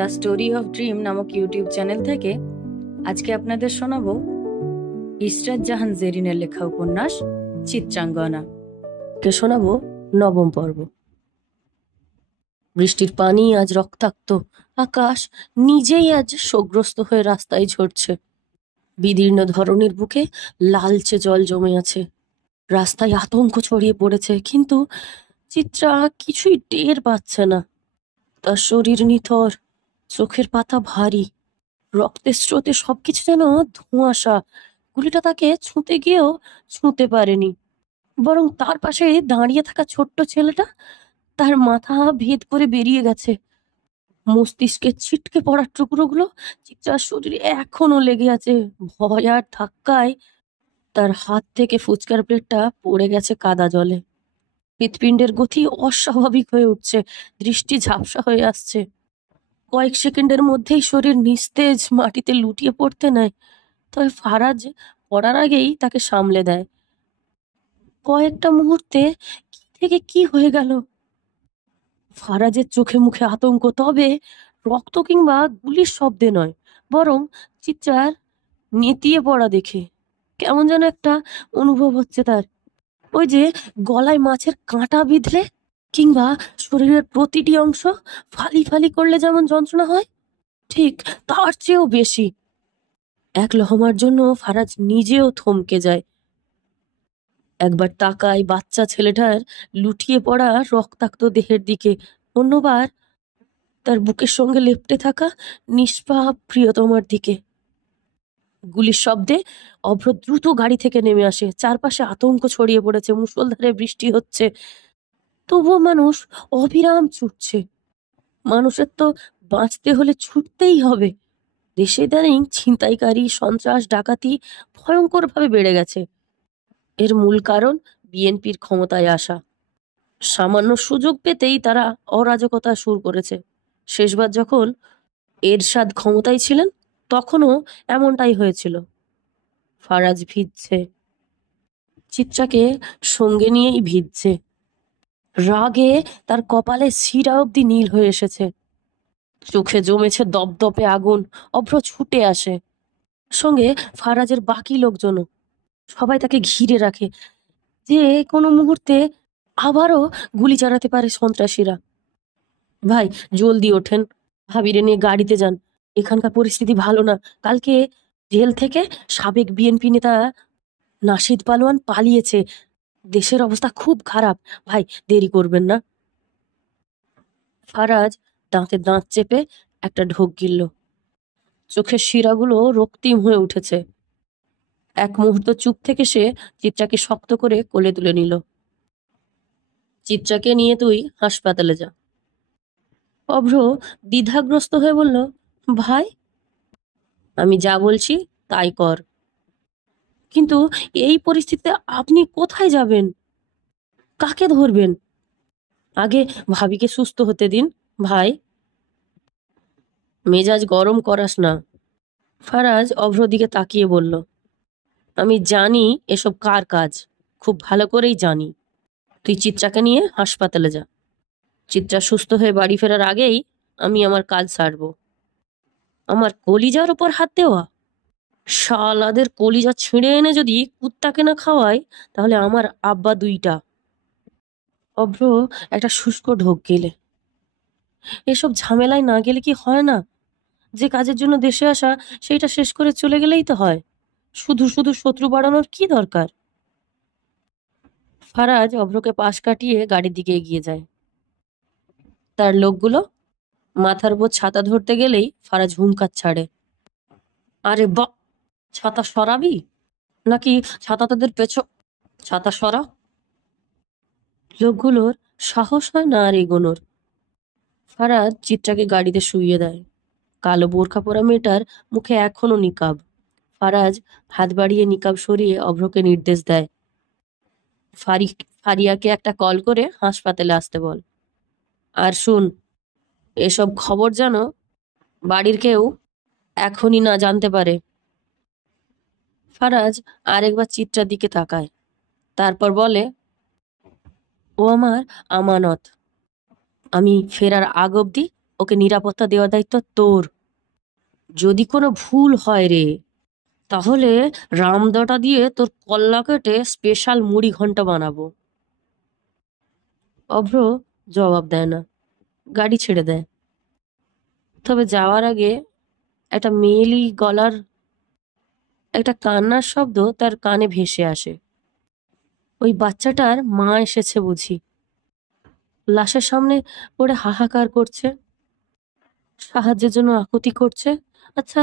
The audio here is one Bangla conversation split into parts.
দ্য স্টোরি অফ ড্রিম নামক ইউটিউব চ্যানেল থেকে আজকে আপনাদের শোনাবো ইসরাত জাহান জেরিনের লেখা উপন্যাস চিত্রাঙ্গনা কে শোনাবো নবম পর্ব। বৃষ্টির পানি আজ রক্তাক্ত, আকাশ নিজেই আজ শোকগ্রস্ত হয়ে রাস্তায় ঝরছে। বিদীর্ণ ধরনের বুকে লালচে জল জমে আছে। রাস্তায় আতঙ্ক ছড়িয়ে পড়েছে, কিন্তু চিত্রা কিছুই টের পাচ্ছে না। তার শরীর নিথর, চোখের পাতা ভারী, রক্তের স্রোতে সবকিছু যেন ধোঁয়াশা। গুলিটা তাকে ছুঁতে গিয়েও ছুঁতে পারেনি, বরং তার পাশে দাঁড়িয়ে থাকা ছোট্ট ছেলেটা, তার মাথা ভেদ করে বেরিয়ে গেছে। মস্তিষ্কে ছিটকে পড়ার টুকরোগুলো চিত্রার শরীরে এখনো লেগে আছে। ভয় আর ধাক্কায় তার হাত থেকে ফুচকার প্লেটটা পড়ে গেছে কাদা জলে। হৃৎপিণ্ডের গতি অস্বাভাবিক হয়ে উঠছে, দৃষ্টি ঝাপসা হয়ে আসছে। কয়েক সেকেন্ডের মধ্যেই শরীর নিস্তেজ মাটিতে লুটিয়ে পড়তে নেয়। তবে ফারাজ পড়ার আগেই তাকে সামলে দেয়। কয়েকটা মুহূর্তে কি থেকে কি হয়ে গেল। ফারাজের চোখে মুখে আতঙ্ক, তবে রক্ত কিংবা গুলির শব্দে নয়, বরং চিৎকার নেতিয়ে পড়া দেখে কেমন যেন একটা অনুভব হচ্ছে তার। ওই যে গলায় মাছের কাঁটা বিঁধলে কিংবা শরীরের প্রতিটি অংশ ফালি ফালি করলে যেমন যন্ত্রণা হয়, ঠিক তার চেয়েও বেশি। এক লহমার জন্য ফারাজ নিজেও থমকে যায়। একবার তাকায় বাচ্চা ছেলেটার লুটিয়ে পড়া রক্তাক্ত দেহের দিকে, অন্যবার তার বুকের সঙ্গে লেপ্টে থাকা নিষ্পাপ প্রিয়তমার দিকে। গুলির শব্দে অভ্র দ্রুত গাড়ি থেকে নেমে আসে। চারপাশে আতঙ্ক ছড়িয়ে পড়েছে, মুষলধারে বৃষ্টি হচ্ছে, তবুও মানুষ অবিরাম ছুটছে। মানুষের তো বাঁচতে হলে ছুটতেই হবে। দেশে ইদানিং ছিনতাইকারী, সন্ত্রাস, ডাকাতি ভয়ঙ্করভাবে বেড়ে গেছে। এর মূল কারণ বিএনপির ক্ষমতায় আসা। সামান্য সুযোগ পেতেই তারা অরাজকতা শুরু করেছে। শেষবার যখন এরশাদ ক্ষমতায় ছিলেন, তখনও এমনটাই হয়েছিল। ফারাজ ভিজছে, চিত্রাকে সঙ্গে নিয়েই ভিজছে। রাগে তার কপালে শিরা অব্দি নীল হয়ে এসেছে, চোখে জমেছে দপদপে আগুন। অভ্র ছুটে আসে, সঙ্গে ফারাজের বাকি লোকজনও। সবাই তাকে ঘিরে রাখে, যে কোনো মুহূর্তে আবারও গুলি চালাতে পারে সন্ত্রাসীরা। ভাই, জলদি ওঠেন, ভাবিরে নিয়ে গাড়িতে যান। এখানকার পরিস্থিতি ভালো না। কালকে জেল থেকে সাবেক বিএনপি নেতা নাশিদ পালোয়ান পালিয়েছে। দেশের অবস্থা খুব খারাপ। ভাই, দেরি করবেন না। ফারাজ দাঁতে দাঁত চেপে একটা ঢোক গিলল। চোখের শিরাগুলো রক্তিম হয়ে উঠেছে। এক মুহূর্ত চুপ থেকে সে চিত্রাকে শক্ত করে কোলে তুলে নিল। চিত্রাকে নিয়ে তুই হাসপাতালে যা। অভ্র দ্বিধাগ্রস্ত হয়ে বলল, ভাই? আমি যা বলছি তাই কর। কিন্তু এই পরিস্থিতিতে আপনি কোথায় যাবেন? কাকে ধরবেন? আগে ভাবিকে সুস্থ হতে দিন ভাই। মেজাজ গরম করাস না। ফারাজ অভ্র দিকে তাকিয়ে বলল, আমি জানি এসব কার কাজ, খুব ভালো করেই জানি। তুই চিত্রাকে নিয়ে হাসপাতালে যা। চিত্রা সুস্থ হয়ে বাড়ি ফেরার আগেই আমি আমার কাজ সারবো। আমার কলিজার ওপর হাত দেওয়া? শালাদের কলিজা ছিঁড়ে এনে যদি কুত্তাকে না খাওয়ায়, তাহলে আমার আব্বা দুইটা। অভ্র একটা শুষ্ক ঢোক গেলে। এসব ঝামেলায় না গেলে কি হয় না? যে কাজের জন্য দেশে আসা, সেইটা শেষ করে চলে গেলেই তো হয়। শুধু শুধু শত্রু বাড়ানোর কি দরকার? ফারাজ অভ্রকে পাশ কাটিয়ে গাড়ির দিকে এগিয়ে যায়। তার লোকগুলো মাথার উপর ছাতা ধরতে গেলেই ফারাজ হুঙ্কার ছাড়ে, আরে বা, ছাতা সরাবি নাকি? ছাতা তাদের ছাতা সরা। লোকগুলোর সাহস হয় না আর এগোনোর। ফারাজ চিত্রাকে গাড়িতে শুইয়ে দেয়। কালো বোরখা পরা মেয়েটার মুখে এখনো নিকাব। ফারাজ হাত বাড়িয়ে নিকাব সরিয়ে অভ্রকে নির্দেশ দেয়, ফারিয়াকে একটা কল করে হাসপাতালে আসতে বল। আর শুন, এসব খবর যেন বাড়ির কেউ এখনই না জানতে পারে। ফারাজ আরেকবার চিত্রার দিকে তাকায়, তারপর বলে, ও আমার আমানত। আমি ফেরার আগ অব্দি ওকে নিরাপত্তা দেওয়ার দায়িত্ব তোর। যদি কোনো ভুল হয় রে, তাহলে রামদাটা দিয়ে তোর কল্লা কেটে স্পেশাল মুড়ি ঘন্ট বানাবো। অভ্র জবাব দেয় না, গাড়ি ছেড়ে দেয়। তবে যাওয়ার আগে একটা মেয়েলি গলার একটা কান্নার শব্দ তার কানে ভেসে আসে। ওই বাচ্চাটার মা এসেছে বুঝি, লাশের সামনে পড়ে হাহাকার করছে, সাহায্যের জন্য আকুতি করছে। আচ্ছা,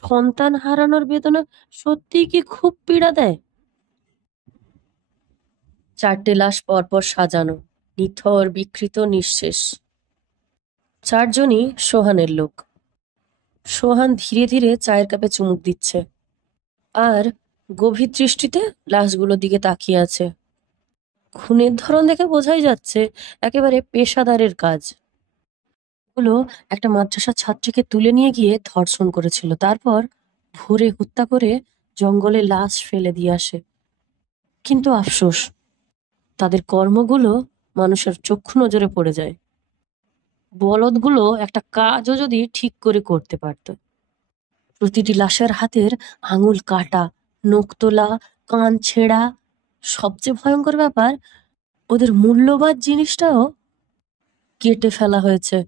সন্তান হারানোর বেদনা সত্যিই কি খুব পীড়া দেয়? 4টে লাশ পরপর সাজানো, নিথর, বিকৃত, নিঃশেষ। 4জনই সোহানের লোক। সোহান ধীরে ধীরে চায়ের কাপে চুমুক দিচ্ছে আর গভীর দৃষ্টিতে লাশগুলোর দিকে তাকিয়ে আছে। খুনের ধরন দেখে বোঝাই যাচ্ছে একেবারে পেশাদারের কাজ। গুলো একটা মাদ্রাসার ছাত্রীকে তুলে নিয়ে গিয়ে ধর্ষণ করেছিল, তারপর ভোরে হত্যা করে জঙ্গলে লাশ ফেলে দিয়ে আসে। কিন্তু আফসোস, তাদের কর্মগুলো মানুষের চক্ষু নজরে পড়ে যায়। বলদগুলো একটা কাজও যদি ঠিক করে করতে পারত। প্রতিটি লাশের হাতের আঙুল কাটা, নখ তোলা, কান ছেঁড়া। সবচেয়ে ভয়ঙ্কর ব্যাপার, ওদের মূল্যবান জিনিসটাও কেটে ফেলা হয়েছে।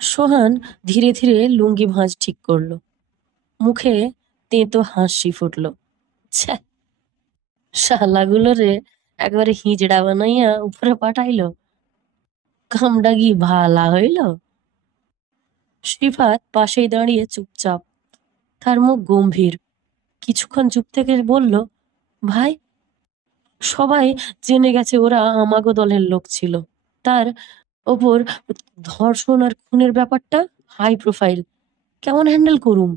সোহান ধীরে ধীরে লুঙ্গি ভাঁজ ঠিক করলো, মুখে তেঁতো হাসি ফুটলো। ছ্যা, শালাগুলো রে একবারে হিজড়া বানাইয়া উপরে পাঠাইলো, কামড়া কি ভালা হইল। শ্রীফাত পাশেই দাঁড়িয়ে চুপচাপ, তার মুখ গম্ভীর। কিছুক্ষণ চুপ থেকে বলল, ভাই, সবাই জেনে গেছে ওরা আমাগো দলের লোক ছিল। তার ওপর ধর্ষণ আর খুনের ব্যাপারটা হাই প্রোফাইল, কেমন হ্যান্ডেল করুম?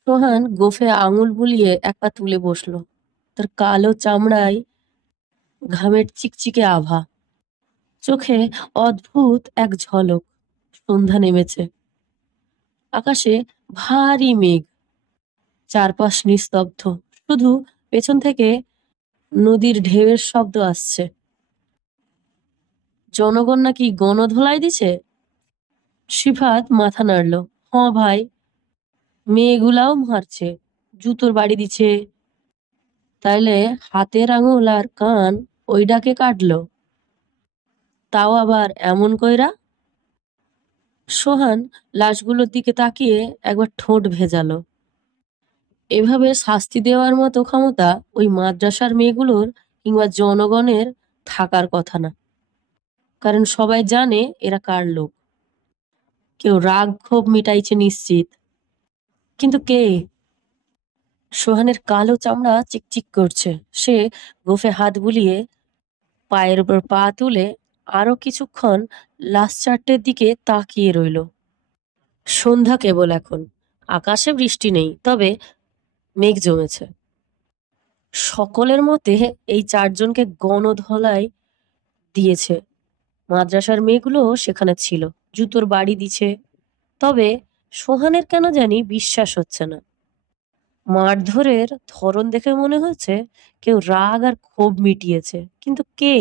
সোহান গোফে আঙুল বুলিয়ে এক পা তুলে বসলো, তার কালো চামড়ায় ঘামের চিকচিকে আভা, চোখে অদ্ভুত এক ঝলক। সন্ধ্যা নেমেছে, আকাশে ভারী মেঘ, চারপাশ নিস্তব্ধ, শুধু পেছন থেকে নদীর ঢেউয়ের শব্দ আসছে। জনগণ নাকি গণধোলাই দিছে? সিফাত মাথা নাড়ল। হ ভাই, মেয়েগুলাও মারছে, জুতোর বাড়ি দিছে। তাইলে হাতের আঙুল আর কান ওই ডাকে কাটলো, তাও আবার এমন কইরা? সোহান লাশগুলোর দিকে তাকিয়ে একবার ঠোঁট ভেজালো। এভাবে শাস্তি দেওয়ার মতো ক্ষমতা ওই মাদ্রাসার মেয়েগুলোর কিংবা জনগণের থাকার কথা না, কারণ সবাই জানে এরা কার লোক। কেউ রাগ ক্ষোভ মিটাইছে নিশ্চিত, কিন্তু কে? সোহানের কালো চামড়া চিকচিক করছে। সে গোফে হাত বুলিয়ে পায়ের উপর পা তুলে আরো কিছুক্ষণ লাশ 4টের দিকে তাকিয়ে রইল। সন্ধ্যা কেবল এখন, আকাশে বৃষ্টি নেই, তবে মেঘ জমেছে। সকলের মতে এই 4জনকে গণধোলাই দিয়েছে। মাদ্রাসার মেয়েগুলো সেখানে ছিল, জুতোর বাড়ি দিছে। তবে সোহানের কেন জানি বিশ্বাস হচ্ছে না। মারধরের ধরন দেখে মনে হচ্ছে কেউ রাগ আর ক্ষোভ মিটিয়েছে, কিন্তু কে?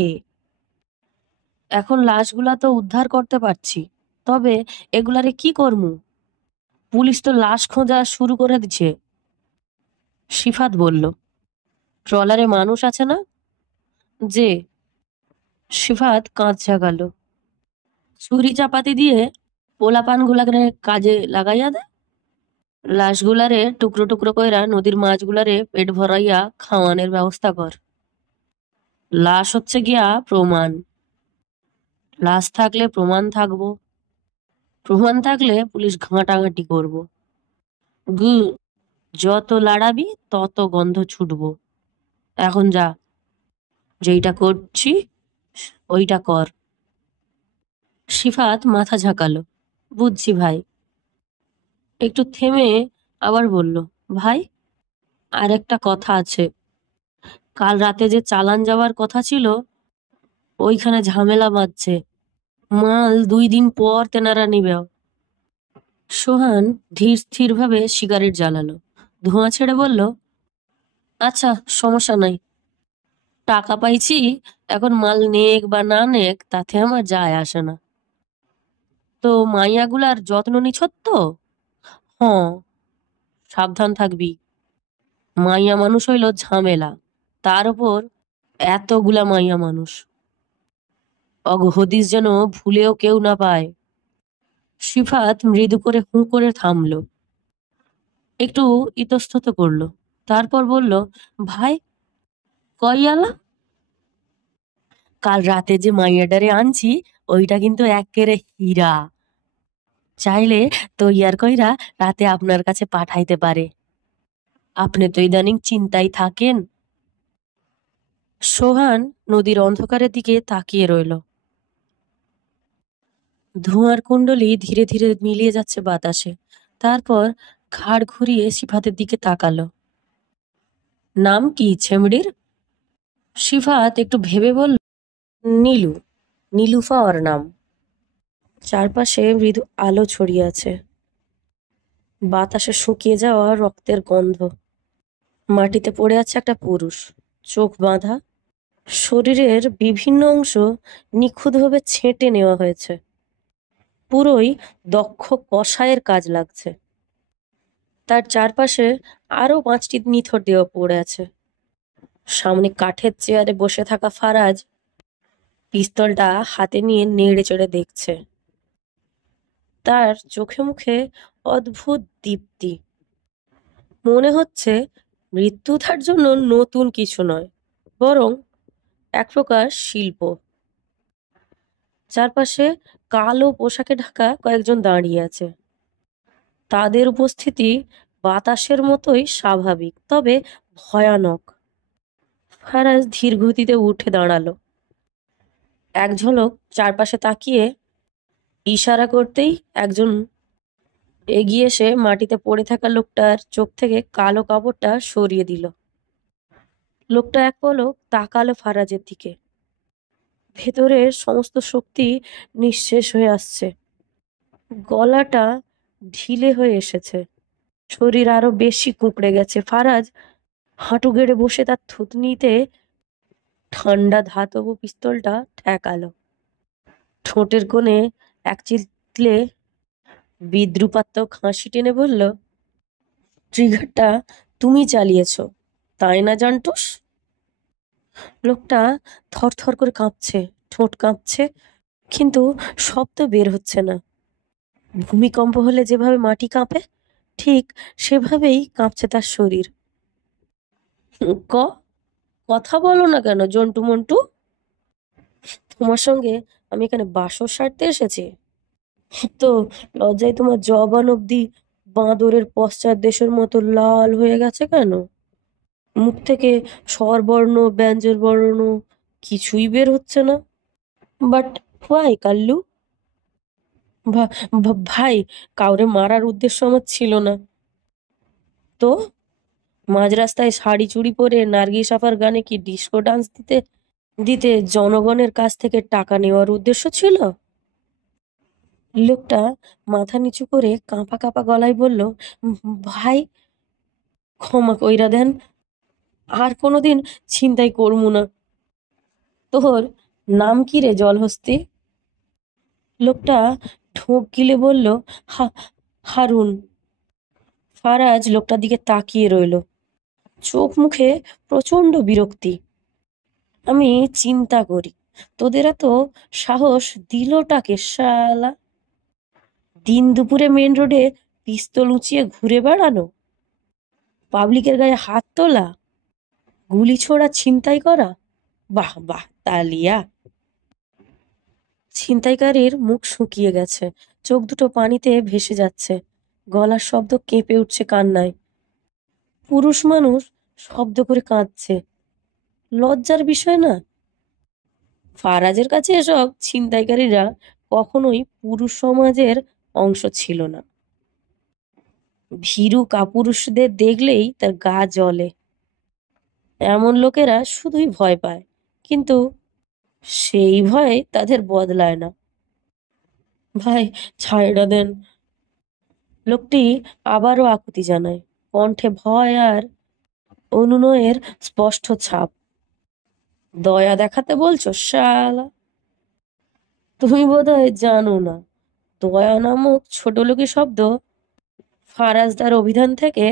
এখন লাশগুলা তো উদ্ধার করতে পারছি, তবে এগুলারে কি করমু? পুলিশ তো লাশ খোঁজা শুরু করে দিছে। সিফাত বলল, ট্রলারে মানুষ আছে না? যে। সিফাত কাঁধ ঝাঁকালো। ছুরি চাপাতি দিয়ে পোলাপান গুলাকে কাজে লাগাইয়া দে। লাশগুলারে টুকরো টুকরো কইরা নদীর মাছগুলারে পেট ভরাইয়া খাওয়ানোর ব্যবস্থা কর। লাশ হচ্ছে গিয়া প্রমাণ, লাশ থাকলে প্রমাণ থাকবো, প্রমাণ থাকলে পুলিশ ঘাঁটাঘাঁটি করবো। গু, যত লাড়াবি তত গন্ধ ছুটবো। এখন যা, যেইটা করছি ওইটা কর। সিফাত মাথা ঝাঁকালো। বুঝছি ভাই। একটু থেমে আবার বলল, ভাই, আর একটা কথা আছে। কাল রাতে যে চালান যাওয়ার কথা ছিল, ওইখানে ঝামেলা বাঁধছে। মাল 2 দিন পর তেনারা নিবে। সোহান ধীর স্থির ভাবে সিগারেট জ্বালালো, ধোঁয়া ছেড়ে বলল, আচ্ছা, সমস্যা নাই। টাকা পাইছি, এখন মাল নেক বা না নেক তাতে আমার যায় আসে না। তো মাইয়াগুলার যত্ন নিছ তো? হ্যাঁ, সাবধান থাকবি। মাইয়া মানুষ হইল ঝামেলা, তার উপর এতগুলা মাইয়া মানুষ। হদিস যেন ভুলেও কেউ না পায়। সিফাত মৃদু করে হুঁ করে থামলো, একটু ইতস্তত করলো, তারপর বলল, ভাই কইয়ালা? কাল রাতে যে মাইয়াডারে আনছি ওইটা কিন্তু এক্কেরে হীরা। চাইলে তৈয়ার কইরা রাতে আপনার কাছে পাঠাইতে পারে। আপনি তো ইদানিং চিন্তায় থাকেন। সোহান নদীর অন্ধকারের দিকে তাকিয়ে রইল। ধোঁয়ার কুণ্ডলী ধীরে ধীরে মিলিয়ে যাচ্ছে বাতাসে। তারপর ঘাড় ঘুরিয়ে সিফাতের দিকে তাকালো। নাম কি ছেমড়ির? সিফাত একটু ভেবে বলল, নীলু। নীলুফা ওর নাম। চারপাশে মৃদু আলো ছড়িয়ে আছে, বাতাসে শুকিয়ে যাওয়া রক্তের গন্ধ। মাটিতে পড়ে আছে একটা পুরুষ, চোখ বাঁধা, শরীরের বিভিন্ন অংশ নিখুঁতভাবে ছেঁটে নেওয়া হয়েছে। পুরোই দক্ষ কসাইয়ের কাজ লাগছে। তার চারপাশে আরো 5টি নিথর দেহ পড়ে আছে। সামনে কাঠের চেয়ারে বসে থাকা ফারাজ পিস্তলটা হাতে নিয়ে নেড়ে চেড়ে দেখছে। তার চোখে মুখে অদ্ভুত দীপ্তি। মনে হচ্ছে মৃত্যু তার জন্য নতুন কিছু নয়, বরং এক প্রকার শিল্প। চারপাশে কালো পোশাকে ঢাকা কয়েকজন দাঁড়িয়ে আছে। তাদের উপস্থিতি বাতাসের মতোই স্বাভাবিক, তবে ভয়ানক। ফারাজ ধীর গতিতে উঠে দাঁড়ালো। এক ঝলক চারপাশে তাকিয়ে ইশারা করতেই একজন এগিয়ে এসে মাটিতে পড়ে থাকা লোকটার চোখ থেকে কালো কাপড়টা সরিয়ে দিল। লোকটা এক পলক তাকালো ফারাজের দিকে। ভেতরের সমস্ত শক্তি নিঃশেষ হয়ে আসছে। গলাটা ঢিলে হয়ে এসেছে, শরীর আরো বেশি কুঁকড়ে গেছে। ফারাজ হাঁটু গেড়ে বসে তার থুতনিতে ঠান্ডা ধাতব পিস্তলটা ঠেকালো। ঠোঁটের কোণে এক চিলতে বিদ্রুপাত্মক হাসি টেনে বলল, ট্রিগারটা তুমি চালিয়েছ, তাই না জানটুস? লোকটা থরথর করে কাঁপছে, ঠোঁট কাঁপছে, কিন্তু শব্দ বের হচ্ছে না। ভূমিকম্প হলে যেভাবে মাটি কাঁপে, ঠিক সেভাবেই কাঁপছে তার শরীর। ক কথা বলো না কেন জন্টু মন্টু? তোমার সঙ্গে আমি এখানে বাসর সারতে এসেছি। তো লজ্জায় তোমার জবান অব্দি বাঁদরের পশ্চাৎ দেশের মতো লাল হয়ে গেছে কেন? মুখ থেকে স্বরবর্ণ ব্যঞ্জন বর্ণ কিছুই বের হচ্ছে না। But why Kallu? ভাই, কাউরে মারার উদ্দেশ্য আমার ছিল না। তো মাঝ রাস্তায় শাড়ি চুড়ি পরে নার্গিস আপার গানে কি ডিস্কো ডান্স দিতে দিতে জনগণের কাছ থেকে টাকা নেওয়ার উদ্দেশ্য ছিল? লোকটা মাথা নিচু করে কাঁপা কাঁপা গলায় বলল, ভাই ক্ষমা কইরা দেন, আর কোনোদিন ছিনতাই করবো না। তোর নাম কি রে জলহস্তি? লোকটা ঢোক গিলে বলল, হারুন। ফারাজ লোকটার দিকে তাকিয়ে রইল, চোখ মুখে প্রচন্ড বিরক্তি। আমি চিন্তা করি তোদের এত সাহস দিলটাকে শালা, দিন দুপুরে মেন রোডে পিস্তল উঁচিয়ে ঘুরে বেড়ানো, পাবলিকের গায়ে হাত তোলা, গুলি ছোড়া, ছিনতাই করা। বাহ বাহ তালিয়া। ছিনতাইকারীর মুখ শুকিয়ে গেছে, চোখ দুটো পানিতে ভেসে যাচ্ছে, গলার শব্দ কেঁপে উঠছে কান্নায়। পুরুষ মানুষ শব্দ করে কাঁদছে, লজ্জার বিষয় না? ফারাজের কাছে এসব ছিনতাইকারীরা কখনোই পুরুষ সমাজের অংশ ছিল না। ভীরু কাপুরুষদের দেখলেই তার গা জ্বলে। এমন লোকেরা শুধুই ভয় পায়, কিন্তু সেই ভয় তাদের বদলায় না। ভাই ছাইড়া দেন। লোকটি আবারও আকুতি জানায়, কণ্ঠে ভয় আর অনুনয়ের স্পষ্ট ছাপ। দয়া দেখাতে বলছো শালা? তুমি বোধহয় জানো না দয়া নামক ছোট লোকি শব্দ ফারাজ তার অভিধান থেকে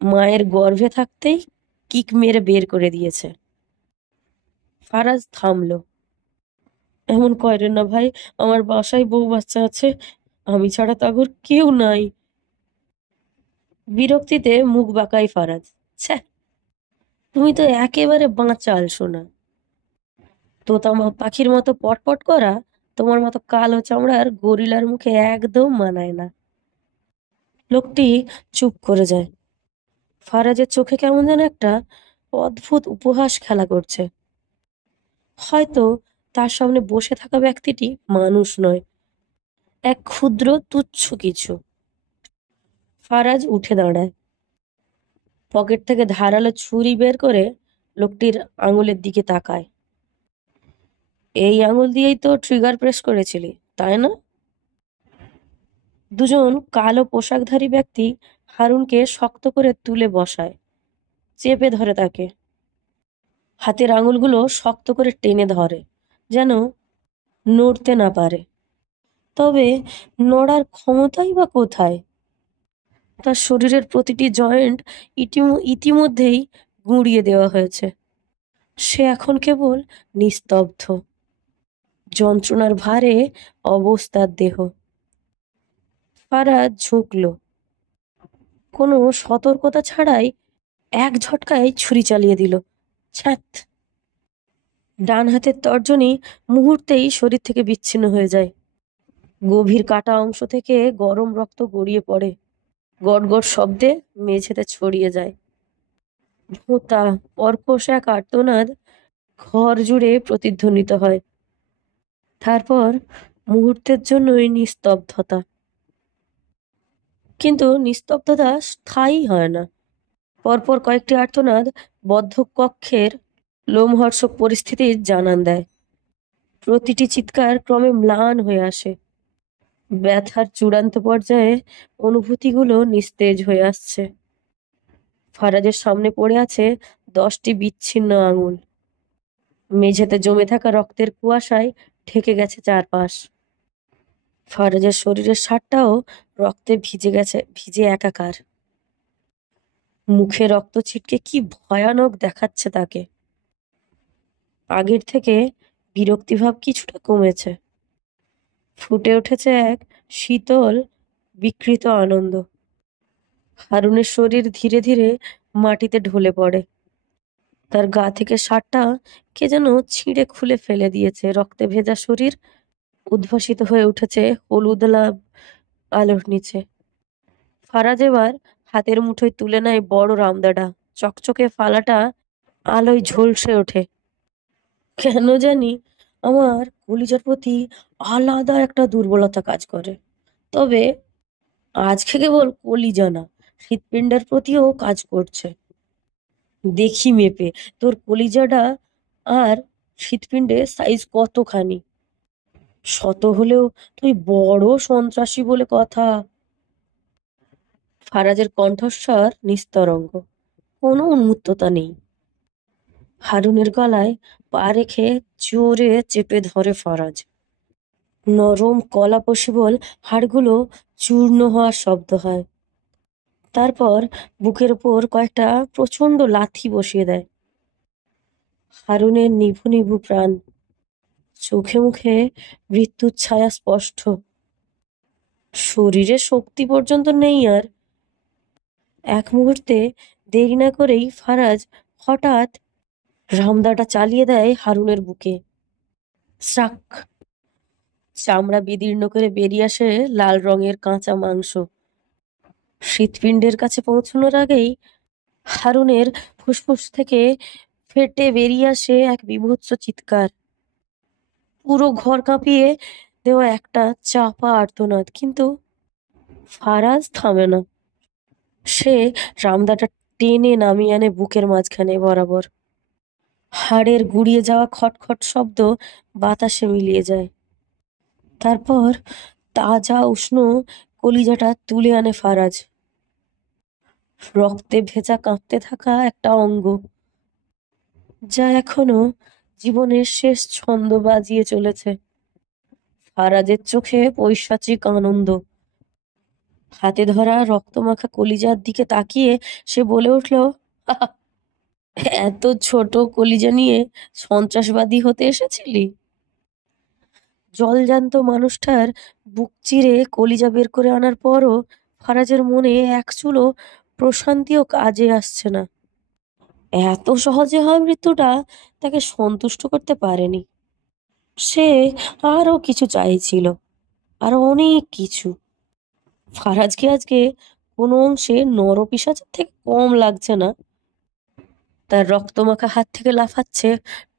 মায়ের গর্ভে থাকতেই কিক মেরে বের করে দিয়েছে। ফারাজ থামলো। এমন করেন না ভাই, আমার বাসায় বউ বাচ্চা আছে, আমি ছাড়া তাগর কেউ নাই। বিরক্তিতে মুখ বাঁকায় ফারাজ। ছ্যা, তুমি তো একেবারে বাঁচাল শোনা। তোতা পাখির মতো পটপট করা তোমার মতো কালো চামড়ার গরিলার মুখে একদম মানায় না। লোকটি চুপ করে যায়। ফারাজের চোখে কেমন যেন একটা অদ্ভুত উপহাস খেলা করছে। হয়তো তার সামনে বসে থাকা ব্যক্তিটি মানুষ নয়, এক ক্ষুদ্র তুচ্ছ কিছু। ফারাজ উঠে দাঁড়ায়, পকেট থেকে ধারালো ছুরি বের করে লোকটির আঙুলের দিকে তাকায়। এই আঙুল দিয়েই তো ট্রিগার প্রেস করেছিলি, তাই না? দুজন কালো পোশাকধারী ব্যক্তি হারুনকে শক্ত করে তুলে বসায়, চেপে ধরে তাকে। হাতের আঙুলগুলো শক্ত করে টেনে ধরে, যেন নড়তে না পারে। তবে নড়ার ক্ষমতাই বা কোথায়? তার শরীরের প্রতিটি জয়েন্ট ইতিমধ্যেই গুঁড়িয়ে দেওয়া হয়েছে। সে এখন কেবল নিস্তব্ধ, যন্ত্রণার ভারে অবস্থার দেহ। ফারাজ ঝুঁকল, কোনো সতর্কতা ছাড়াই এক ঝটকায় ছুরি চালিয়ে দিল। ছ্যাত! ডান হাতের তর্জনী মুহূর্তেই শরীর থেকে বিচ্ছিন্ন হয়ে যায়। গভীর কাটা অংশ থেকে গরম রক্ত গড়িয়ে পড়ে, গড় গড় শব্দে মেঝেতে ছড়িয়ে যায়। ভোঁতা কর্কশ এক আর্তনাদ ঘর জুড়ে প্রতিধ্বনিত হয়। তারপর মুহূর্তের জন্যই নিস্তব্ধতা। কিন্তু নিস্তব্ধতা স্থায়ী হয় না। পরপর কয়েকটি আর্তনাদ বদ্ধ কক্ষের লোমহর্ষক পরিস্থিতির জানান দেয়। প্রতিটি চিৎকার ক্রমে ম্লান হয়ে আসে। ব্যথার চূড়ান্ত পর্যায়ে অনুভূতিগুলো নিস্তেজ হয়ে আসছে। ফারাজের সামনে পড়ে আছে 10টি বিচ্ছিন্ন আঙুল। মেঝেতে জমে থাকা রক্তের কুয়াশায় ঢেকে গেছে চারপাশ। ফারাজের শরীরের শার্টটাও রক্তে ভিজে একাকার। মুখে রক্ত ছিটকে কি ভয়ানক দেখাচ্ছে তাকে। আগের থেকে বিরক্তিভাব কিছুটা কমেছে। ফুটে উঠেছে এক শীতল বিকৃত আনন্দ। হারুনের শরীর ধীরে ধীরে মাটিতে ঢলে পড়ে। তার গা থেকে শার্টটা কে যেন ছিঁড়ে খুলে ফেলে দিয়েছে। রক্তে ভেজা শরীর উদ্ভাসিত হয়ে উঠেছে হলুদ লাভ আলোর নিচে। ফারাজ এবার হাতের মুঠোয় তুলে নেয় বড় রামদাটা। চকচকে ফালাটা আলোয় ঝলসে ওঠে। কেন জানি আমার কলিজার প্রতি আলাদা একটা দুর্বলতা কাজ করে। তবে আজকে কেবল কলিজা না, হৃৎপিণ্ডের প্রতিও কাজ করছে। দেখি মেপে তোর কলিজাটা আর হৃৎপিণ্ডের সাইজ কতখানি। শত হলেও তুই বড় সন্ত্রাসী বলে কথা। ফারাজের কণ্ঠস্বর নিস্তরঙ্গ, কোনো উন্মত্ততা নেই। হারুনের গলায় পা রেখে জোরে চেপে ধরে ফারাজ। নরম কলা পশিবল হাড়গুলো চূর্ণ হওয়ার শব্দ হয়। তারপর বুকের উপর কয়েকটা প্রচন্ড লাথি বসিয়ে দেয়। হারুনের নিভু নিভু প্রাণ, চোখে মুখে মৃত্যুর ছায়া স্পষ্ট। শরীরে শক্তি পর্যন্ত নেই আর। এক মুহূর্তে দেরি না করেই ফারাজ হঠাৎ রামদাটা চালিয়ে দেয় হারুনের বুকে। স্রাক! চামড়া বিদীর্ণ করে বেরিয়ে আসে লাল রঙের কাঁচা মাংস। হৃৎপিণ্ডের কাছে পৌঁছানোর আগেই হারুনের ফুসফুস থেকে ফেটে বেরিয়ে আসে এক বীভৎস চিৎকার। পুরো ঘর কাঁপিয়ে দেওয়া একটা চাপা আর্তনাদ। কিন্তু ফারাজ থামে না। সে রামদাটা টেনে নামিয়ে আনে বুকের মাঝখানে বরাবর। হাড়ের গুড়িয়ে যাওয়া খটখট শব্দ বাতাসে মিলিয়ে যায়। তারপর তাজা উষ্ণ কলিজাটা তুলে আনে ফারাজ। রক্তে ভেজা কাঁপতে থাকা একটা অঙ্গ, যা এখনো জীবনের শেষ ছন্দ বাজিয়ে চলেছে। ফারাজের চোখে পৈশাচিক আনন্দ। হাতে ধরা রক্তমাখা কলিজার দিকে তাকিয়ে সে বলে উঠল, এত ছোট কলিজা নিয়ে সন্ত্রাসবাদী হতে এসেছিলি? জলজ্যান্ত মানুষটার বুক চিরে কলিজা বের করে আনার পরও ফারাজের মনে এক চুলও প্রশান্তিও কাজে আসছে না। এত সহজে হয় মৃত্যুটা তাকে সন্তুষ্ট করতে পারেনি। সে আরো কিছু চাইছিল, আরো অনেক কিছু। ফারাজকে আজকে কোনো অংশে নরপিশাচের থেকে কম লাগছে না। তার রক্তমাখা হাত থেকে লাফাচ্ছে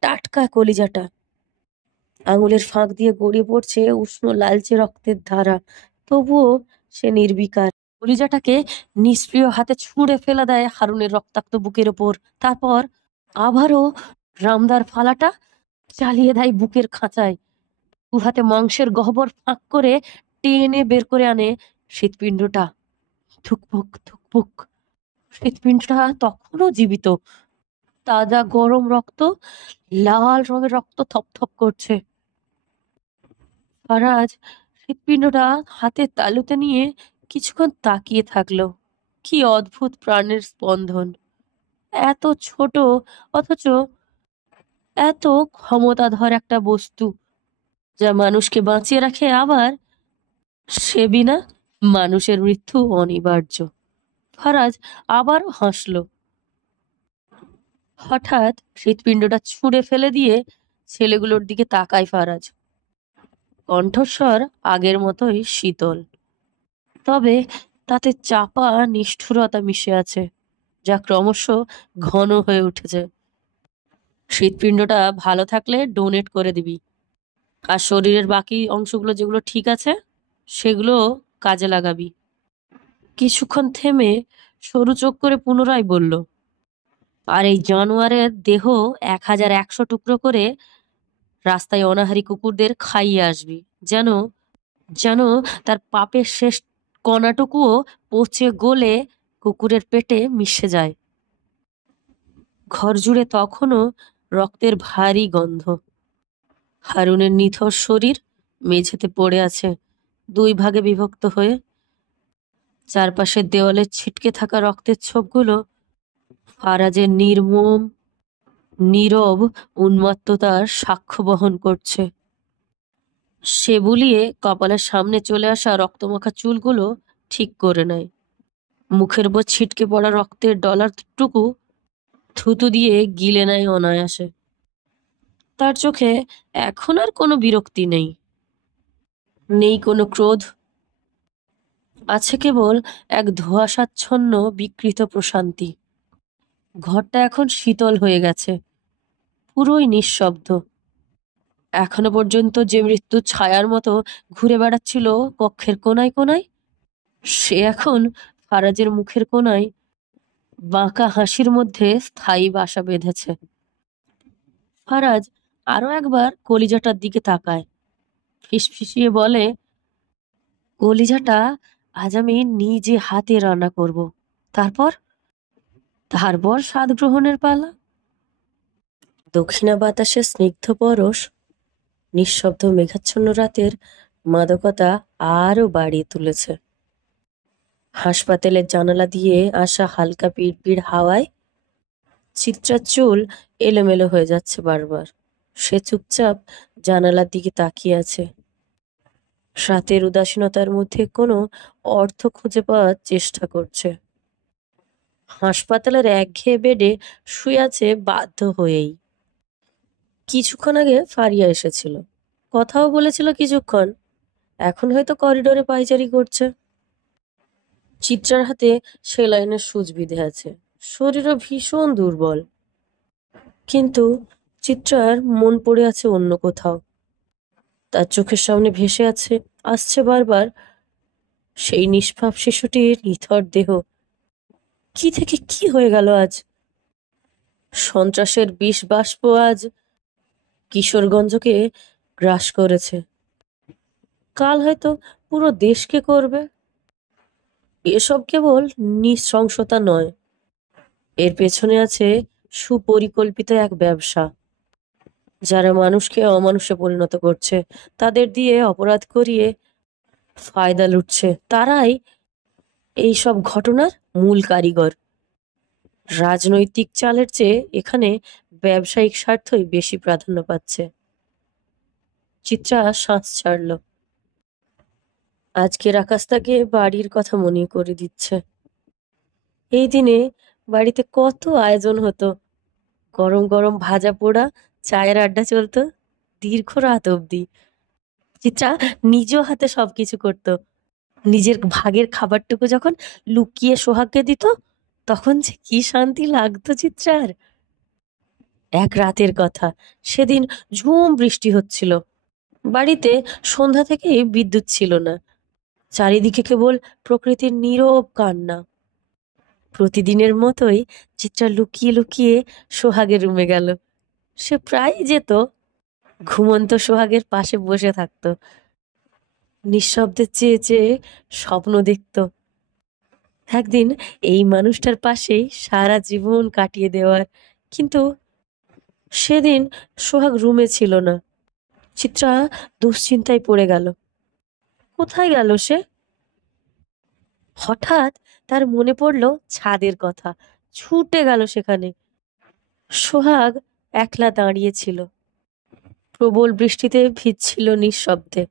টাটকা কলিজাটা। আঙুলের ফাঁক দিয়ে গড়িয়ে পড়ছে উষ্ণ লালচে রক্তের ধারা। তবুও সে নির্বিকার। কলিজাটাকে নিষ্প্রিয় হাতে ছুঁড়ে ফেলে দেয় হারুনের রক্তাক্ত বুকের ওপর। তারপর আবারও রামদার ফালাটা চালিয়ে দেয় বুকের খাঁচায়। দু হাতে মাংসের গহ্বর ফাঁক করে টেনে বের করে আনে হৃৎপিণ্ডটা। থুকপুক থুকপুক। হৃৎপিণ্ডটা তখনও জীবিত। তাজা গরম রক্ত, লাল রঙের রক্ত থপথপ করছে। ফারাজ হৃৎপিণ্ডটা হাতের তালুতে নিয়ে কিছুক্ষণ তাকিয়ে থাকলো। কি অদ্ভুত প্রাণের স্পন্দন! এত ছোট, অথচ এত ক্ষমতাধর একটা বস্তু, যা মানুষকে বাঁচিয়ে রাখে, আবার সে বিনা মানুষের মৃত্যু অনিবার্য। ফারাজ আবারও হাসল। হঠাৎ হৃৎপিণ্ডটা ছুঁড়ে ফেলে দিয়ে ছেলেগুলোর দিকে তাকায় ফারাজ। কণ্ঠস্বর আগের মতোই শীতল, তবে তাতে চাপা নিষ্ঠুরতা মিশে আছে, যা ক্রমশ ঘন হয়ে উঠেছে। হৃৎপিণ্ডটা ভালো থাকলে ডোনেট করে দিবি, আর শরীরের বাকি অংশগুলো যেগুলো ঠিক আছে সেগুলো কাজে লাগাবি। কিছুক্ষণ থেমে সরু চোখ করে পুনরায় বলল, আর এই জানোয়ারের দেহ 1100 টুকরো করে রাস্তায় অনাহারী কুকুরদের খাইয়ে আসবি, যেন যেন তার পাপের শেষ কণাটুকুও পচে গলে কুকুরের পেটে মিশে যায়। ঘর জুড়ে তখনও রক্তের ভারী গন্ধ। হারুনের নিথর শরীর মেঝেতে পড়ে আছে, দুই ভাগে বিভক্ত হয়ে। চারপাশের দেওয়ালে ছিটকে থাকা রক্তের ছোপগুলো ফারাজের নির্মম নীরব উন্মত্ততার সাক্ষ্য বহন করছে। সে বুলিয়ে কপালের সামনে চলে আসা রক্তমাখা চুলগুলো ঠিক করে নেয়। মুখের উপর ছিটকে পড়া রক্তের ডলারটুকু থুতু দিয়ে গিলে নেয় অনায়াসে। তার চোখে এখন আর কোনো বিরক্তি নেই, নেই কোনো ক্রোধ। আছে কেবল এক ধোঁয়াশাচ্ছন্ন বিকৃত প্রশান্তি। ঘরটা এখন শীতল হয়ে গেছে, পুরোই নিঃশব্দ। এখনো পর্যন্ত যে মৃত্যু ছায়ার মতো ঘুরে বেড়াচ্ছিল কক্ষের কোনায় কোনায়, সে এখন ফারাজের মুখের কোনায় বাঁকা হাসির মধ্যে স্থায়ী বাসা বেঁধেছে। ফারাজ আরো একবার কলিজাটার দিকে তাকায়, ফিসফিসিয়ে বলে, কলিজাটা আজ আমি নিজে হাতে রান্না করব। তারপর তারপর স্বাদ গ্রহণের পালা। দক্ষিণা বাতাসের স্নিগ্ধ পরশ নিঃশব্দ মেঘাচ্ছন্ন রাতের মাদকতা আরো বাড়িয়ে তুলেছে। হাসপাতালের জানালা দিয়ে আসা হালকা পিড়পিড় হাওয়ায় চিত্রার চুল এলোমেলো হয়ে যাচ্ছে বারবার। সে চুপচাপ জানালার দিকে তাকিয়ে আছে, রাতের উদাসীনতার মধ্যে কোনো অর্থ খুঁজে পাওয়ার চেষ্টা করছে। হাসপাতালের একঘেয়ে বেডে শুয়ে আছে বাধ্য হয়েই। কিছুক্ষণ আগে ফারিয়া এসেছিল, কথাও বলেছিল কিছুক্ষণ। এখন হয়তো করিডোরে পায়চারি করছে। চিত্রার হাতে সেলাইনের সূচ বিঁধে আছে, শরীরও ভীষণ দুর্বল। কিন্তু চিত্রার মন পড়ে আছে অন্য কোথাও। তার চোখের সামনে ভেসে আসছে বারবার সেই নিষ্পাপ শিশুটির নিথর দেহ। কি থেকে কি হয়ে গেল আজ? সন্ত্রাসের বিষ বাষ্প আজ কিশোরগঞ্জকে গ্রাস করেছে, কাল হয়তো পুরো দেশকে করবে। এসব কেবল নৃশংসতা নয়, এর পেছনে আছে সুপরিকল্পিত এক ব্যবসা, যারা মানুষকে অমানুষে পরিণত করছে, তাদের দিয়ে অপরাধ করিয়ে ফায়দা লুটছে, তারাই এই সব ঘটনার মূল কারিগর। রাজনৈতিক চালের চেয়ে এখানে ব্যবসায়িক স্বার্থই বেশি প্রাধান্য পাচ্ছে। চিত্রা শ্বাস ছাড়ল। আজকের আকাশ তাকে বাড়ির কথা মনে করে দিচ্ছে। এই দিনে বাড়িতে কত আয়োজন হতো, গরম গরম ভাজা পোড়া, চায়ের আড্ডা চলতো দীর্ঘ রাত অবধি। চিত্রা নিজেও হাতে সবকিছু করতো। নিজের ভাগের খাবারটুকু যখন লুকিয়ে সোহাগকে দিত, তখন যে কি শান্তি লাগতো চিত্রার। এক রাতের কথা, সেদিন ঝুম বৃষ্টি হচ্ছিল। বাড়িতে সন্ধ্যা থেকে বিদ্যুৎ ছিল না, চারিদিকে কেবল প্রকৃতির নীরব কান্না। প্রতিদিনের মতোই চিত্রা লুকিয়ে লুকিয়ে সোহাগের রুমে গেল। সে প্রায় যেত, ঘুমন্ত সোহাগের পাশে বসে থাকতো, নিঃশব্দে চেয়ে চেয়ে স্বপ্ন দেখত একদিন এই মানুষটার পাশেই সারা জীবন কাটিয়ে দেওয়ার। কিন্তু সেদিন সোহাগ রুমে ছিল না। চিত্রা দুশ্চিন্তায় পড়ে গেল। কোথায় গেল সে? হঠাৎ তার মনে পড়ল ছাদের কথা। ছুটে গেল সেখানে। সোহাগ একলা দাঁড়িয়েছিল, প্রবল বৃষ্টিতে ভিজছিল নিঃশব্দে।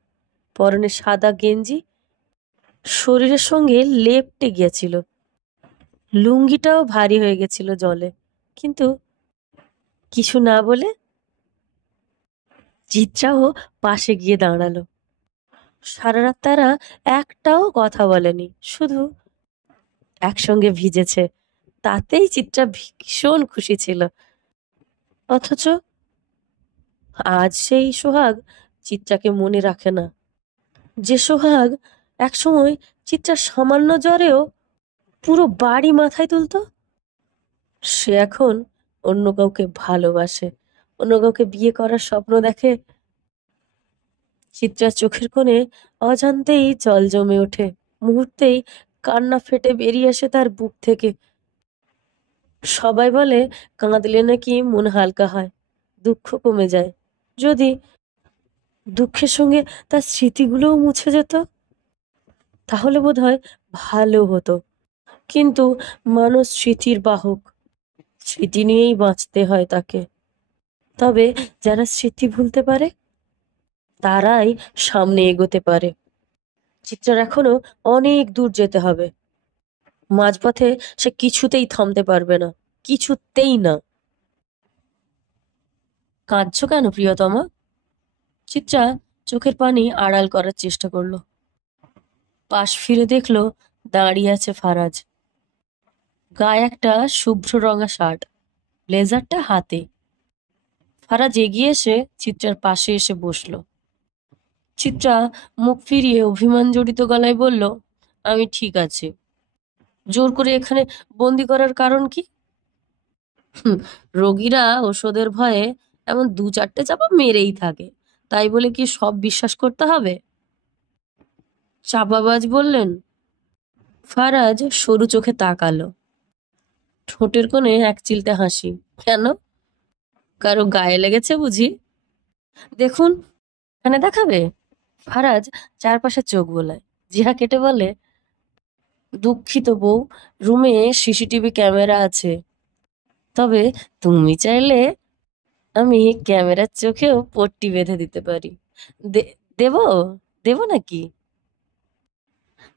পরনে সাদা গেঞ্জি শরীরের সঙ্গে লেপ্টে গিয়েছিল, লুঙ্গিটাও ভারী হয়ে গেছিল জলে। কিন্তু কিছু না বলে চিত্রাও পাশে গিয়ে দাঁড়ালো। সারা রাত তারা একটাও কথা বলেনি, শুধু একসঙ্গে ভিজেছে, তাতেই চিত্রা ভীষণ খুশি ছিল। অথচ আজ সেই সোহাগ চিত্রাকে মনে রাখে না। যে সোহাগ একসময় চিত্রার সামান্য জ্বরেও পুরো বাড়ি মাথায় তুলতো, সে এখন অন্য কাউকে ভালোবাসে, অন্য কাউকে বিয়ে করার স্বপ্ন দেখে। চিত্রার চোখের কোণে অজান্তেই জল জমে ওঠে, মুহূর্তেই কান্না ফেটে বেরিয়ে আসে তার বুক থেকে। সবাই বলে কাঁদলে নাকি মন হালকা হয়, দুঃখ কমে যায়। যদি দুঃখের সঙ্গে তার স্মৃতিগুলোও মুছে যেত, তাহলে বোধহয় ভালো হতো। কিন্তু মানুষ স্মৃতির বাহক, স্মৃতি নিয়েই বাঁচতে হয় তাকে। তবে যারা স্মৃতি ভুলতে পারে, তারাই সামনে এগোতে পারে। চিত্রার এখনো অনেক দূর যেতে হবে। মাঝপথে সে কিছুতেই থামতে পারবে না, কিছুতেই না। কাঁদছো কেন প্রিয়তমা? চিত্রা চোখের পানি আড়াল করার চেষ্টা করলো। পাশ ফিরে দেখলো দাঁড়িয়ে আছে ফারাজ। গায়ে একটা শুভ্র রঙা শার্ট, ব্লেজারটা হাতে। ফারাজ এগিয়ে এসে চিত্রার পাশে এসে বসলো। চিত্রা মুখ ফিরিয়ে অভিমান জড়িত গলায় বলল, আমি ঠিক আছি। জোর করে এখানে বন্দি করার কারণ কি? রোগীরা ওষুধের ভয়ে এমন দু চারটে চাপা মেরেই থাকে, তাই বলে কি সব বিশ্বাস করতে হবে? চাপাবাজ বললেন। ফারাজ সরু চোখে তাকালো, ঠোঁটের কোণে এক চিলতে হাসি। কেন, কারো গায়ে লেগেছে বুঝি? দেখুন, এখানে দেখাবে? ফারাজ চারপাশে চোখ বোলায়, জিহা কেটে বলে, দুঃখিত বউ, রুমে সিসিটিভি ক্যামেরা আছে। তবে তুমি চাইলে আমি ক্যামেরার চোখেও পট্টি বেঁধে দিতে পারি। দেব দেব নাকি?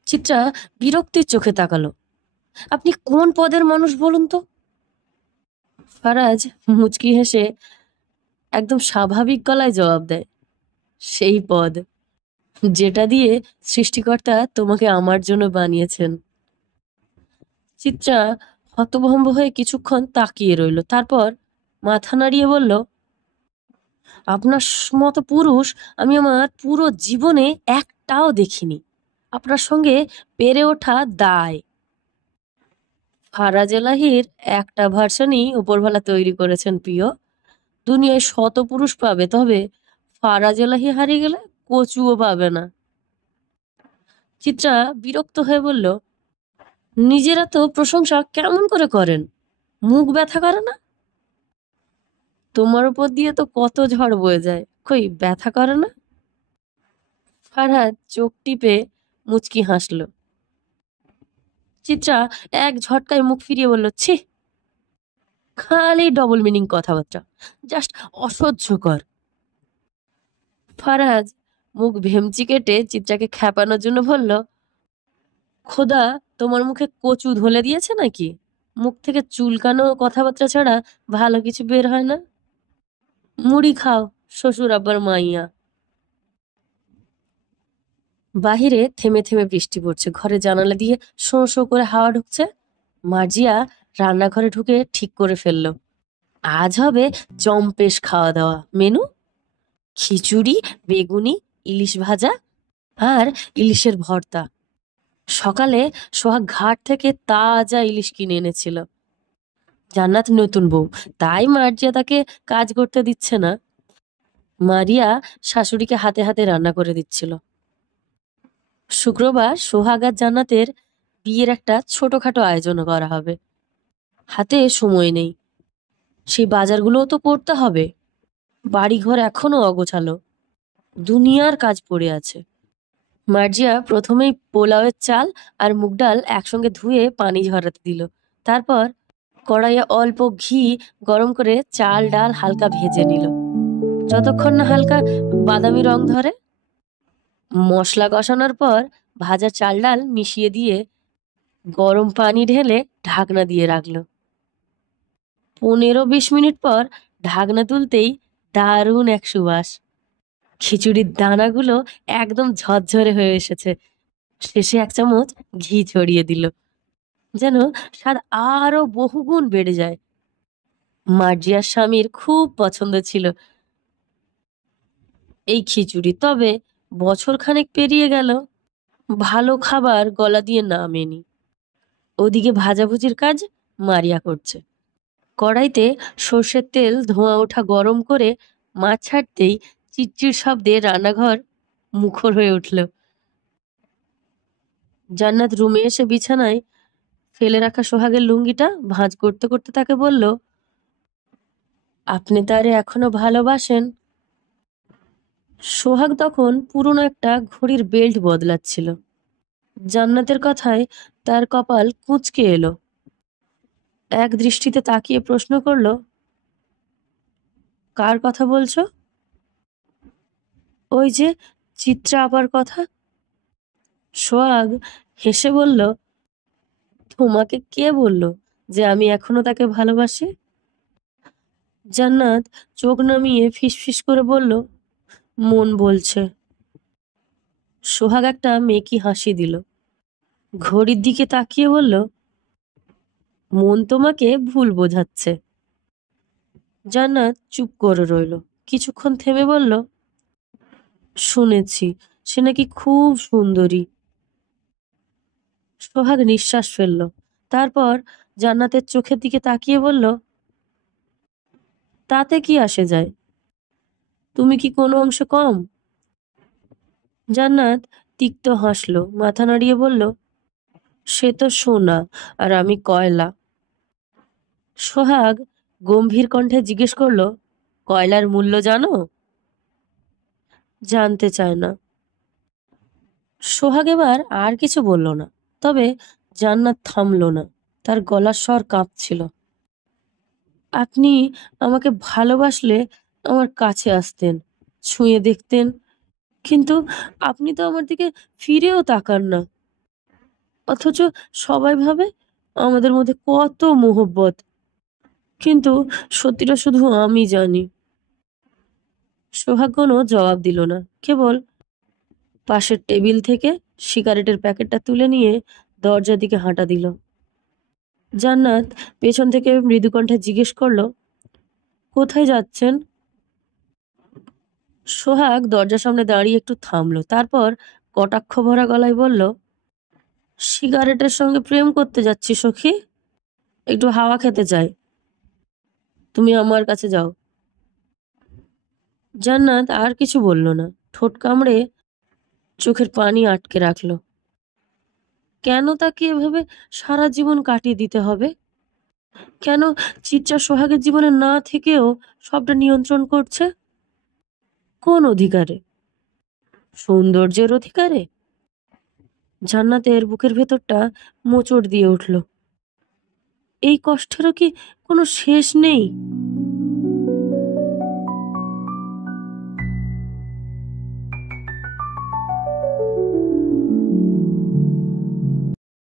চিত্রা বিরক্তির চোখে তাকালো। আপনি কোন পদের মানুষ বলুন তো? ফারাজ মুচকি হেসে একদম স্বাভাবিক গলায় জবাব দেয়, সেই পদ যেটা দিয়ে সৃষ্টিকর্তা তোমাকে আমার জন্য বানিয়েছেন। চিত্রা হতভম্ব হয়ে কিছুক্ষণ তাকিয়ে রইল, তারপর মাথা নাড়িয়ে বলল, আপনার মতো পুরুষ আমি আমার পুরো জীবনে একটাও দেখিনি। আপনার সঙ্গে পেরে ওঠা দায়। ফারাজ এলাহির একটা ভার্সনই উপরওয়ালা তৈরি করেছেন প্রিয়। দুনিয়ায় শত পুরুষ পাবে, তবে ফারাজ এলাহি হারিয়ে গেলে কচুও পাবে না। চিত্রা বিরক্ত হয়ে বলল, নিজেরা তো প্রশংসা কেমন করে করেন, মুখ ব্যথা করে না? তোমার উপর দিয়ে তো কত ঝড় বয়ে যায়, কই ব্যথা করে না? ফারহাদ চোখ টিপে মুচকি হাসলো। চিত্রা এক ঝটকায় মুখ ফিরিয়ে বলল, ছি, খালি ডবল মিনিং কথাবার্তা, জাস্ট অসহ্যকর। ফারাজ মুখ ভেমচি কেটে চিত্রাকে খ্যাপানোর জন্য বলল, খোদা তোমার মুখে কচু ধলে দিয়েছে নাকি? মুখ থেকে চুলকানো কথাবার্তা ছাড়া ভালো কিছু বের হয় না। মুড়ি খাও, শ্বশুর আব্বার মাইয়া। বাহিরে থেমে থেমে বৃষ্টি পড়ছে, ঘরে জানালা দিয়ে শোঁ শোঁ করে হাওয়া ঢুকছে। মার্জিয়া রান্নাঘরে ঢুকে ঠিক করে ফেললো, আজ হবে জম্পেশ খাওয়া দাওয়া। মেনু: খিচুড়ি, বেগুনি, ইলিশ ভাজা আর ইলিশের ভর্তা। সকালে সোহাগ ঘাট থেকে তাজা ইলিশ কিনে এনেছিল। জান্নাত নতুন বউ, তাই মার্জিয়া তাকে কাজ করতে দিচ্ছে না। মারিয়া শাশুড়িকে হাতে হাতে রান্না করে দিচ্ছিল। শুক্রবার সোহাগ আর জান্নাতের বিয়ের একটা ছোটখাটো আয়োজন করা হবে। হাতে সময় নেই, সেই বাজারগুলোও তো করতে হবে। বাড়িঘর এখনো অগোছালো, দুনিয়ার কাজ পড়ে আছে। মার্জিয়া প্রথমেই পোলাওয়ের চাল আর মুগ ডাল একসঙ্গে ধুয়ে পানি ঝরাতে দিল। তারপর কড়াইয়ে অল্প ঘি গরম করে চাল ডাল হালকা ভেজে নিল, যতক্ষণ না হালকা বাদামি রং ধরে। মশলা কষানোর পর ভাজা চাল ডাল মিশিয়ে দিয়ে গরম পানি ঢেলে ঢাকনা দিয়ে রাখলো। 15-20 মিনিট পর ঢাকনা তুলতেই দারুণ এক সুবাস। খিচুড়ির দানাগুলো একদম ঝরঝরে হয়ে এসেছে। শেষে এক চামচ ঘি ছড়িয়ে দিল, যেন স্বাদ আরো বহুগুণ বেড়ে যায়। মার্জিয়ার স্বামীর খুব পছন্দ ছিল এই খিচুড়ি, তবে বছরখানেক পেরিয়ে গেল, ভালো খাবার গলা দিয়ে নামেনি। ওদিকে ভাজাভুজির কাজ মারিয়া করছে। কড়াইতে সর্ষের তেল ধোঁয়া ওঠা গরম করে মাছ ছাড়তেই চিটচিট শব্দে রান্নাঘর মুখর হয়ে উঠল। জান্নাত রুমে এসে বিছানায় ফেলে রাখা সোহাগের লুঙ্গিটা ভাঁজ করতে করতে তাকে বলল, আপনি তারে এখনো ভালোবাসেন? সোহাগ তখন পুরনো একটা ঘড়ির বেল্ট বদলাচ্ছিল। জান্নাতের কথায় তার কপাল কুঁচকে এলো। এক দৃষ্টিতে তাকিয়ে প্রশ্ন করলো, কার কথা বলছো? ওই যে চিত্রা আপার কথা। সোহাগ হেসে বলল, তোমাকে কে বলল যে আমি এখনো তাকে ভালোবাসি? জান্নাত চোখ নামিয়ে ফিসফিস করে বলল, মন বলছে। সোহাগ একটা মেকি হাসি দিল, ঘড়ির দিকে তাকিয়ে বলল, মন তোমাকে ভুল বোঝাচ্ছে। জান্নাত চুপ করে রইল, কিছুক্ষণ থেমে বলল, শুনেছি সে নাকি খুব সুন্দরী। সোহাগ নিঃশ্বাস ফেলল, তারপর জান্নাতের চোখের দিকে তাকিয়ে বলল, তাতে কি আসে যায়? তুমি কি কোনো অংশ কম? জান্নাত তিক্ত হাসলো, মাথা নাড়িয়ে বলল, সে তো সোনা আর আমি কয়লা। সোহাগ গম্ভীর কণ্ঠে জিজ্ঞেস করলো, কয়লার মূল্য জানো? জানতে চায় না। সোহাগ এবার আর কিছু বলল না, তবে জান্নাত থামলো না, তার গলার স্বর কাঁপছিল। আপনি আমাকে ভালোবাসলে আমার কাছে আসতেন, ছুঁয়ে দেখতেন, কিন্তু আপনি তো আমার দিকে ফিরেও তাকান না। অথচ সবাই ভাবে আমাদের মধ্যে কত মোহব্বত, কিন্তু সত্যিটা শুধু আমি জানি। সোহাগ কোনো জবাব দিল না, কেবল পাশের টেবিল থেকে সিগারেটের প্যাকেটটা তুলে নিয়ে দরজার দিকে হাঁটা দিল। জান্নাত পেছন থেকে মৃদু কণ্ঠে জিজ্ঞেস করলো, কোথায় যাচ্ছেন? সোহাগ দরজার সামনে দাঁড়িয়ে একটু থামলো, তারপর কটাক্ষ ভরা গলায় বলল, সিগারেটের সঙ্গে প্রেম করতে যাচ্ছি সখী, একটু হাওয়া খেতে চাই, তুমি আমার কাছে যাও। জান্নাত আর কিছু বলল না, ঠোঁট কামড়ে চোখের পানি আটকে রাখলো। কেন তাকে এভাবে সারা জীবন কাটিয়ে দিতে হবে? কেন চিত্রা সোহাগের জীবনে না থেকেও সবটা নিয়ন্ত্রণ করছে? কোন অধিকারে? সৌন্দর্যের অধিকারে? জান্নাতের বুকের ভেতরটা মোচড় দিয়ে উঠল। এই কষ্টেরও কি কোনো শেষ নেই?